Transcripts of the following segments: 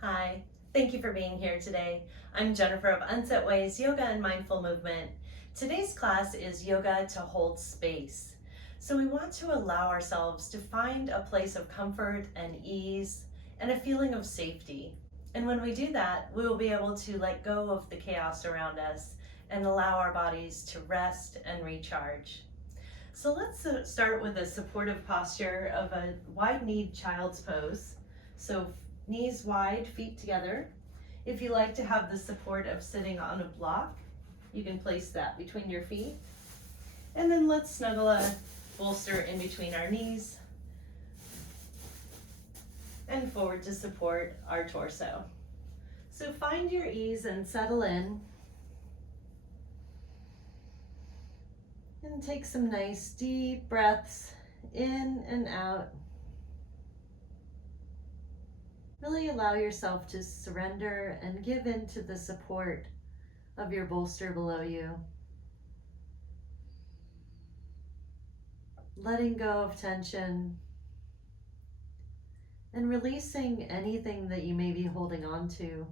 Hi, thank you for being here today. I'm Jennifer of Unset Ways Yoga and Mindful Movement. Today's class is Yoga to Hold Space. So we want to allow ourselves to find a place of comfort and ease and a feeling of safety. And when we do that, we will be able to let go of the chaos around us and allow our bodies to rest and recharge. So let's start with a supportive posture of a wide-kneed child's pose. So knees wide, feet together. If you like to have the support of sitting on a block, you can place that between your feet. And then let's snuggle a bolster in between our knees and forward to support our torso. So find your ease and settle in. And take some nice deep breaths in and out. Really allow yourself to surrender and give in to the support of your bolster below you. Letting go of tension and releasing anything that you may be holding on to.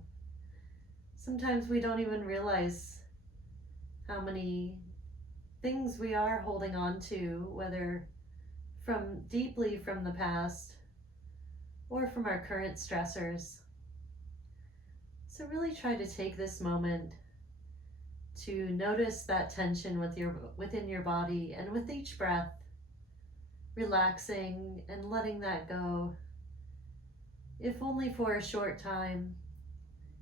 Sometimes we don't even realize how many things we are holding on to, whether deeply from the past or from our current stressors. So really try to take this moment to notice that tension within your body, and with each breath, relaxing and letting that go, if only for a short time,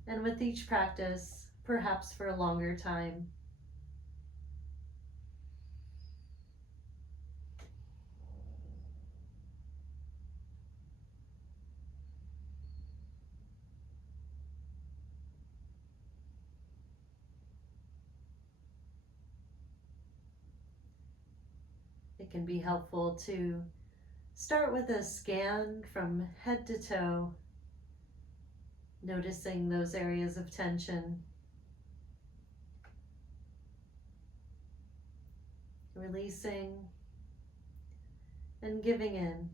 and with each practice, perhaps for a longer time. It can be helpful to start with a scan from head to toe, noticing those areas of tension, releasing and giving in.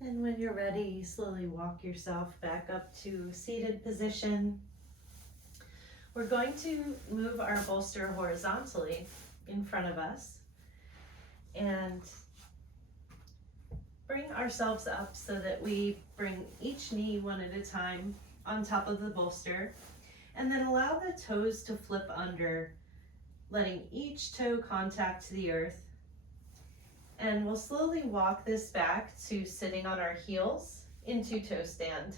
And when you're ready, slowly walk yourself back up to seated position. We're going to move our bolster horizontally in front of us and bring ourselves up so that we bring each knee one at a time on top of the bolster, and then allow the toes to flip under, letting each toe contact the earth. And we'll slowly walk this back to sitting on our heels into toe stand.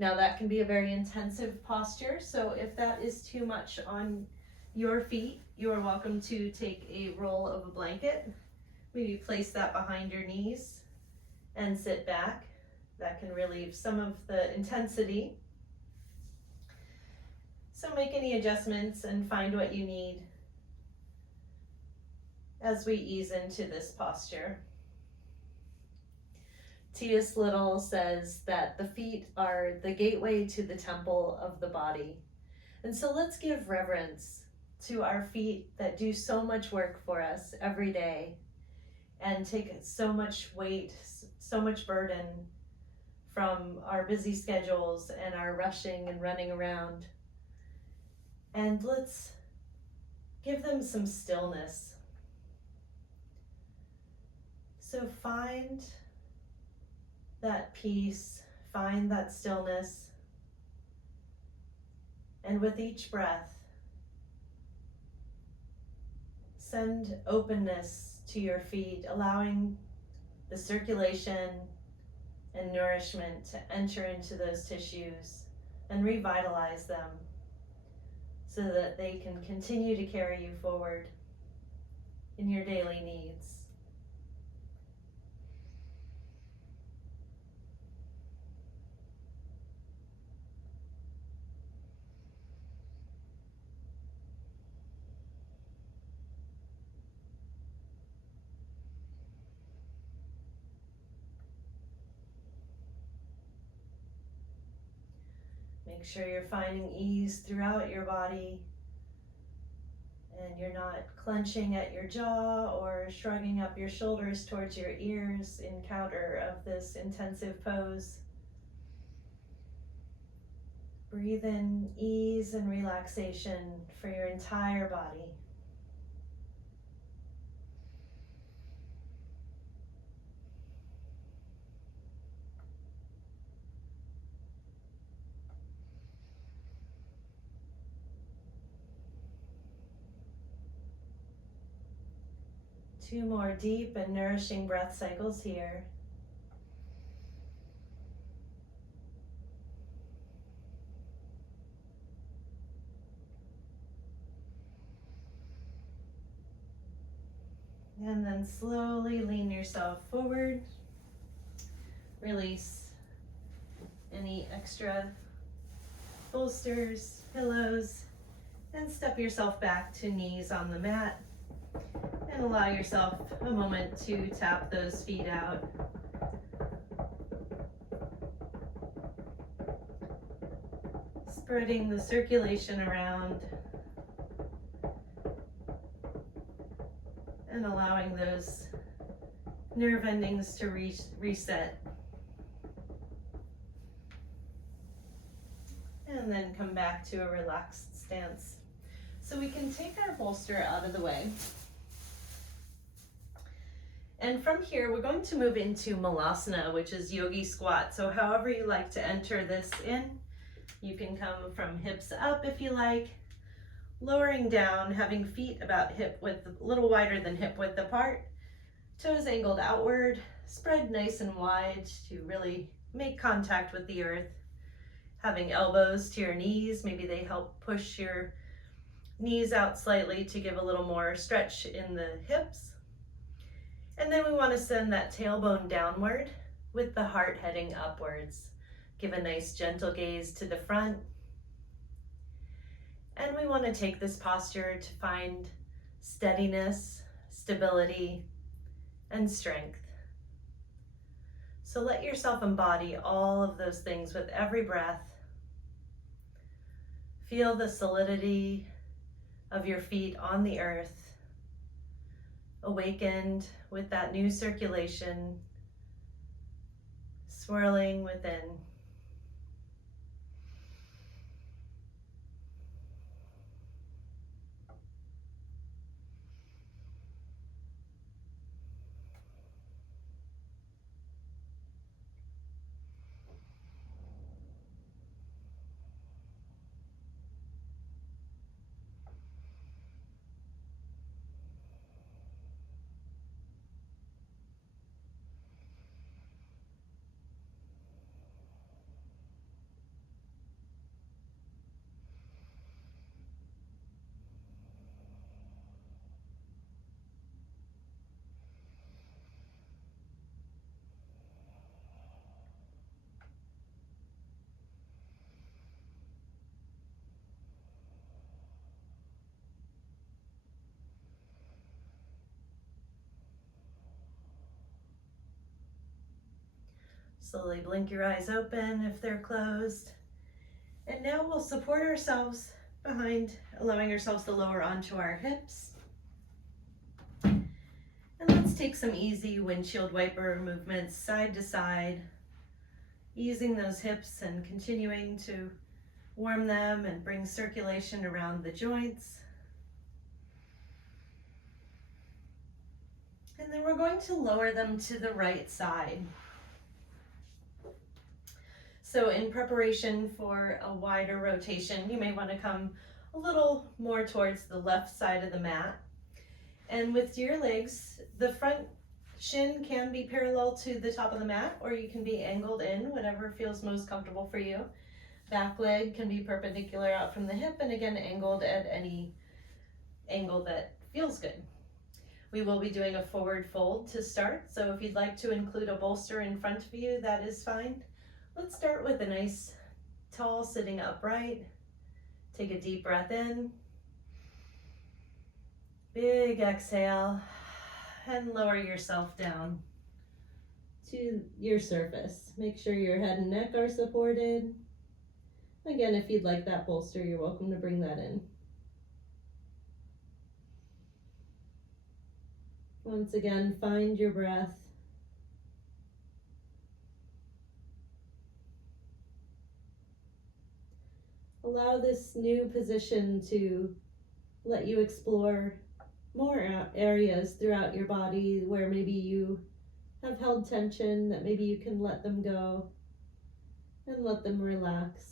Now that can be a very intensive posture, so if that is too much on your feet, you are welcome to take a roll of a blanket. Maybe place that behind your knees and sit back. That can relieve some of the intensity. So make any adjustments and find what you need as we ease into this posture. T.S. Little says that the feet are the gateway to the temple of the body. And so let's give reverence to our feet that do so much work for us every day and take so much weight, so much burden from our busy schedules and our rushing and running around. And let's give them some stillness. So find that peace, find that stillness, and with each breath, send openness to your feet, allowing the circulation and nourishment to enter into those tissues and revitalize them so that they can continue to carry you forward in your daily needs. Make sure you're finding ease throughout your body and you're not clenching at your jaw or shrugging up your shoulders towards your ears in counter of this intensive pose. Breathe in ease and relaxation for your entire body. Two more deep and nourishing breath cycles here. And then slowly lean yourself forward. Release any extra bolsters, pillows, and step yourself back to knees on the mat. And allow yourself a moment to tap those feet out. Spreading the circulation around and allowing those nerve endings to reset. And then come back to a relaxed stance. So we can take our bolster out of the way. And from here, we're going to move into malasana, which is yogi squat. So however you like to enter this in, you can come from hips up if you like, lowering down, having feet about hip width, a little wider than hip width apart, toes angled outward, spread nice and wide to really make contact with the earth. Having elbows to your knees, maybe they help push your knees out slightly to give a little more stretch in the hips. And then we want to send that tailbone downward with the heart heading upwards. Give a nice gentle gaze to the front. And we want to take this posture to find steadiness, stability, and strength. So let yourself embody all of those things with every breath. Feel the solidity of your feet on the earth, awakened with that new circulation swirling within. Slowly blink your eyes open if they're closed. And now we'll support ourselves behind, allowing ourselves to lower onto our hips. And let's take some easy windshield wiper movements side to side, easing those hips and continuing to warm them and bring circulation around the joints. And then we're going to lower them to the right side. So in preparation for a wider rotation, you may want to come a little more towards the left side of the mat. And with your legs, the front shin can be parallel to the top of the mat, or you can be angled in, whatever feels most comfortable for you. Back leg can be perpendicular out from the hip, and again, angled at any angle that feels good. We will be doing a forward fold to start, so if you'd like to include a bolster in front of you, that is fine. Let's start with a nice, tall, sitting upright. Take a deep breath in. Big exhale, and lower yourself down to your surface. Make sure your head and neck are supported. Again, if you'd like that bolster, you're welcome to bring that in. Once again, find your breath. Allow this new position to let you explore more areas throughout your body where maybe you have held tension, that maybe you can let them go and let them relax.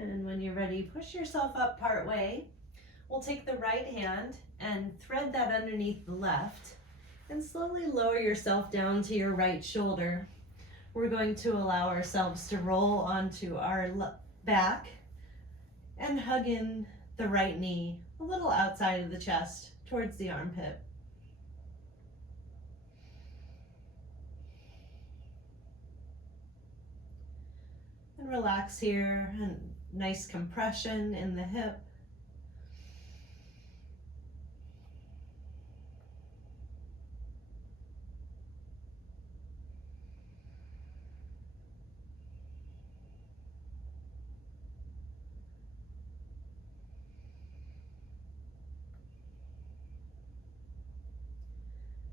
And when you're ready, push yourself up part way. We'll take the right hand and thread that underneath the left and slowly lower yourself down to your right shoulder. We're going to allow ourselves to roll onto our back and hug in the right knee a little outside of the chest towards the armpit. And relax here, and nice compression in the hip.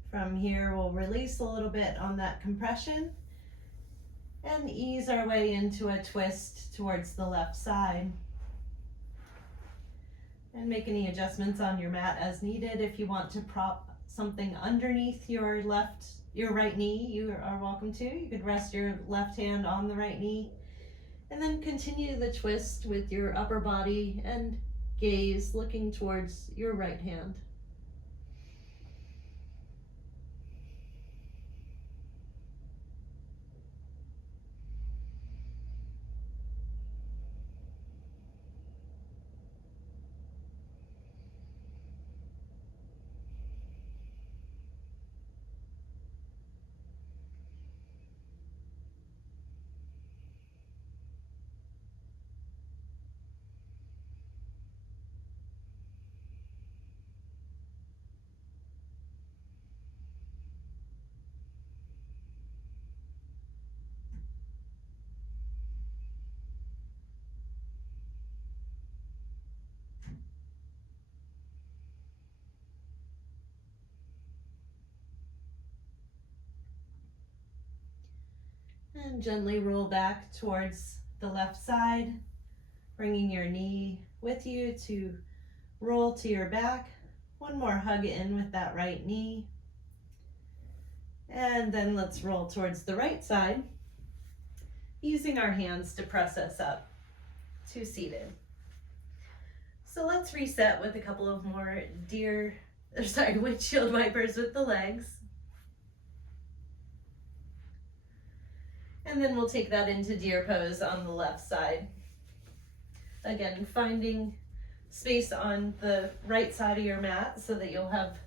From here, we'll release a little bit on that compression and ease our way into a twist towards the left side. And make any adjustments on your mat as needed. If you want to prop something underneath your right knee, you are welcome to. You could rest your left hand on the right knee and then continue the twist with your upper body and gaze looking towards your right hand. And gently roll back towards the left side, bringing your knee with you to roll to your back. One more hug in with that right knee. And then let's roll towards the right side, using our hands to press us up to seated. So let's reset with a couple of more windshield wipers with the legs. And then we'll take that into deer pose on the left side. Again, finding space on the right side of your mat so that you'll have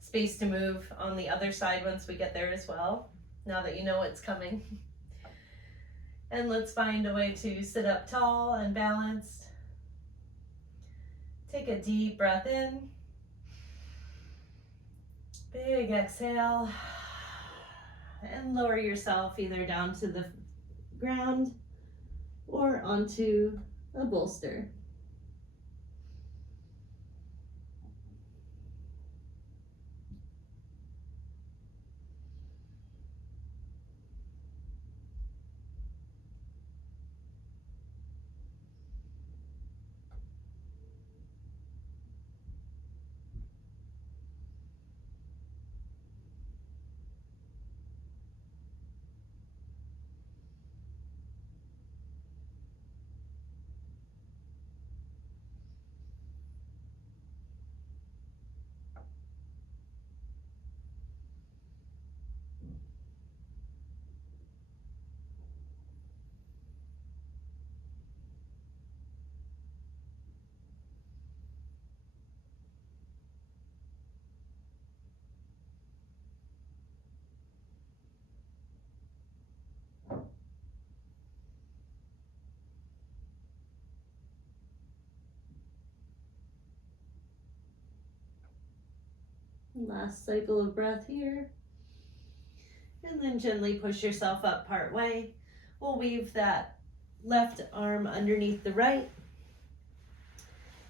space to move on the other side once we get there as well, now that you know it's coming. And let's find a way to sit up tall and balanced. Take a deep breath in. Big exhale. And lower yourself either down to the ground or onto a bolster. Last cycle of breath here. And then gently push yourself up part way. We'll weave that left arm underneath the right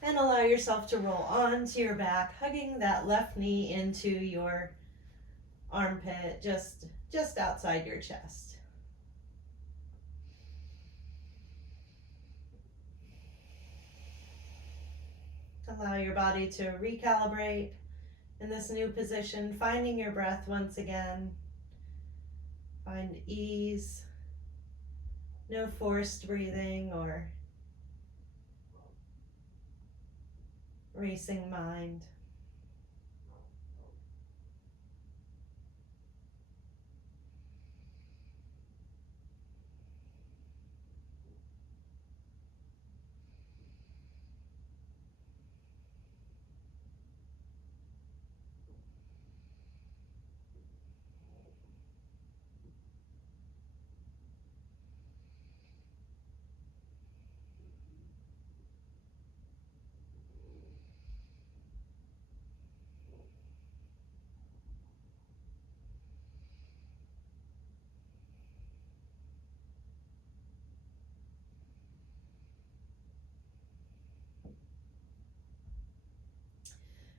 and allow yourself to roll onto your back, hugging that left knee into your armpit, just outside your chest. Allow your body to recalibrate in this new position, finding your breath once again. Find ease, no forced breathing or racing mind.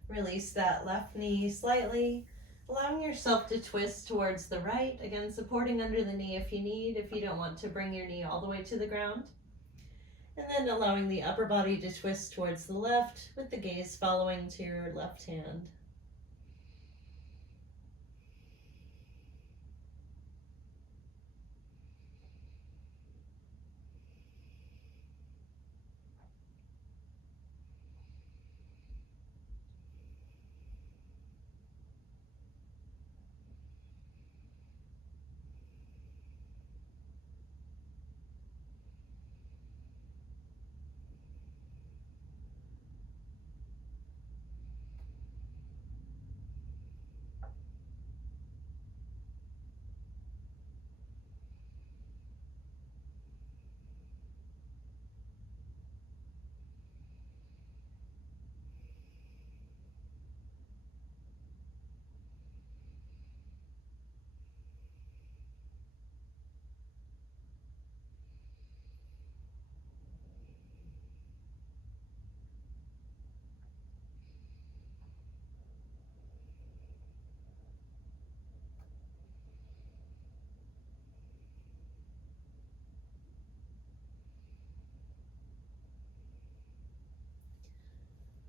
Release that left knee slightly, allowing yourself to twist towards the right, again supporting under the knee if you need, if you don't want to bring your knee all the way to the ground. And then allowing the upper body to twist towards the left with the gaze following to your left hand.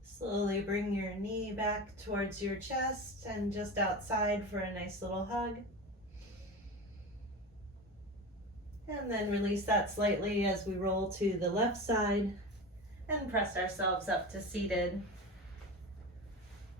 Slowly bring your knee back towards your chest and just outside for a nice little hug. And then release that slightly as we roll to the left side and press ourselves up to seated.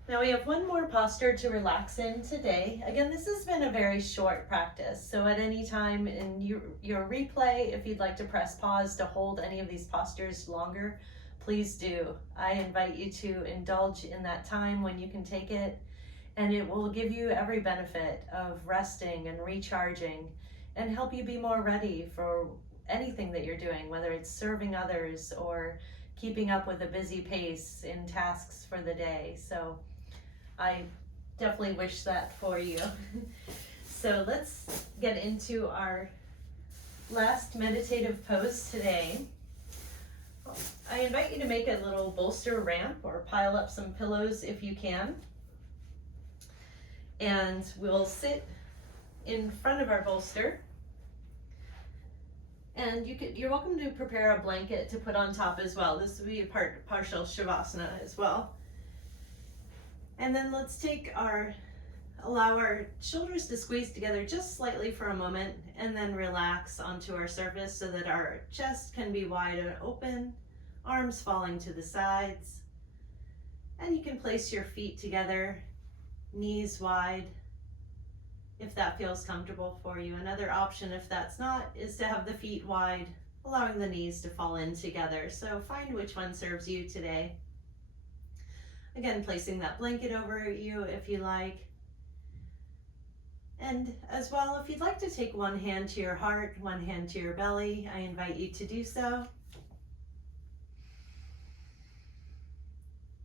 Now we have one more posture to relax in today. Again, this has been a very short practice, so at any time in your replay, if you'd like to press pause to hold any of these postures longer, please do. I invite you to indulge in that time when you can take it, and it will give you every benefit of resting and recharging and help you be more ready for anything that you're doing, whether it's serving others or keeping up with a busy pace in tasks for the day. So I definitely wish that for you. So let's get into our last meditative pose today. I invite you to make a little bolster ramp or pile up some pillows if you can. And we'll sit in front of our bolster. And you're welcome to prepare a blanket to put on top as well. This will be a partial shavasana as well. And then let's allow our shoulders to squeeze together just slightly for a moment, and then relax onto our surface so that our chest can be wide and open, arms falling to the sides. And you can place your feet together, knees wide, if that feels comfortable for you. Another option, if that's not, is to have the feet wide, allowing the knees to fall in together. So find which one serves you today. Again, placing that blanket over you if you like. And as well, if you'd like to take one hand to your heart, one hand to your belly, I invite you to do so.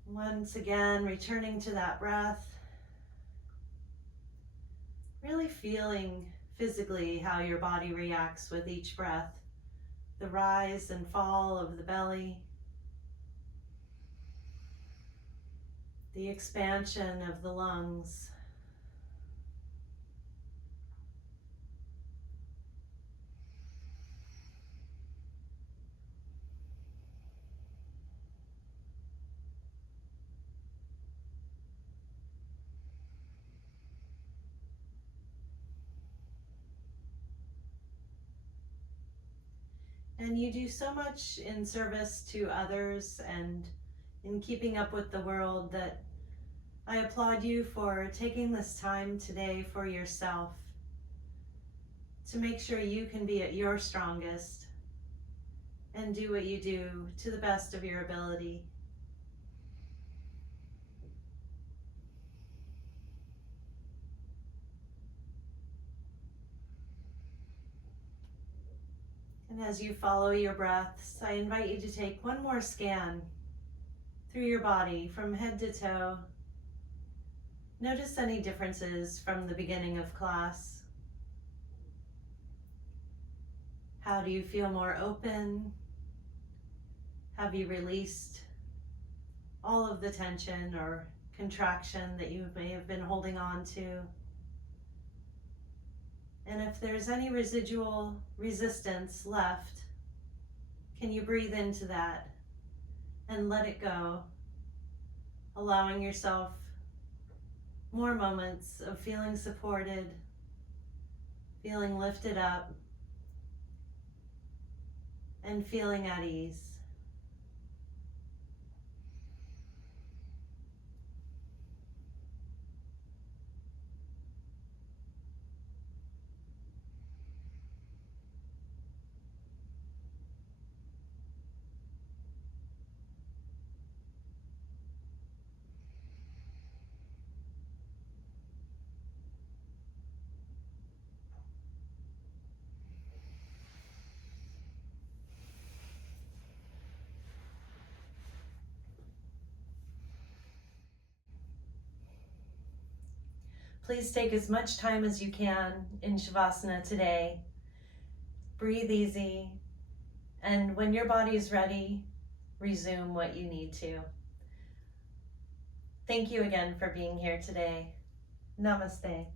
Once again, returning to that breath. Really feeling physically how your body reacts with each breath. The rise and fall of the belly. The expansion of the lungs. And you do so much in service to others and in keeping up with the world that I applaud you for taking this time today for yourself to make sure you can be at your strongest and do what you do to the best of your ability. And as you follow your breaths, I invite you to take one more scan through your body from head to toe. Notice any differences from the beginning of class. How do you feel more open? Have you released all of the tension or contraction that you may have been holding on to? And if there's any residual resistance left, can you breathe into that and let it go, allowing yourself more moments of feeling supported, feeling lifted up, and feeling at ease. Please take as much time as you can in Shavasana today. Breathe easy, and when your body is ready, resume what you need to. Thank you again for being here today. Namaste.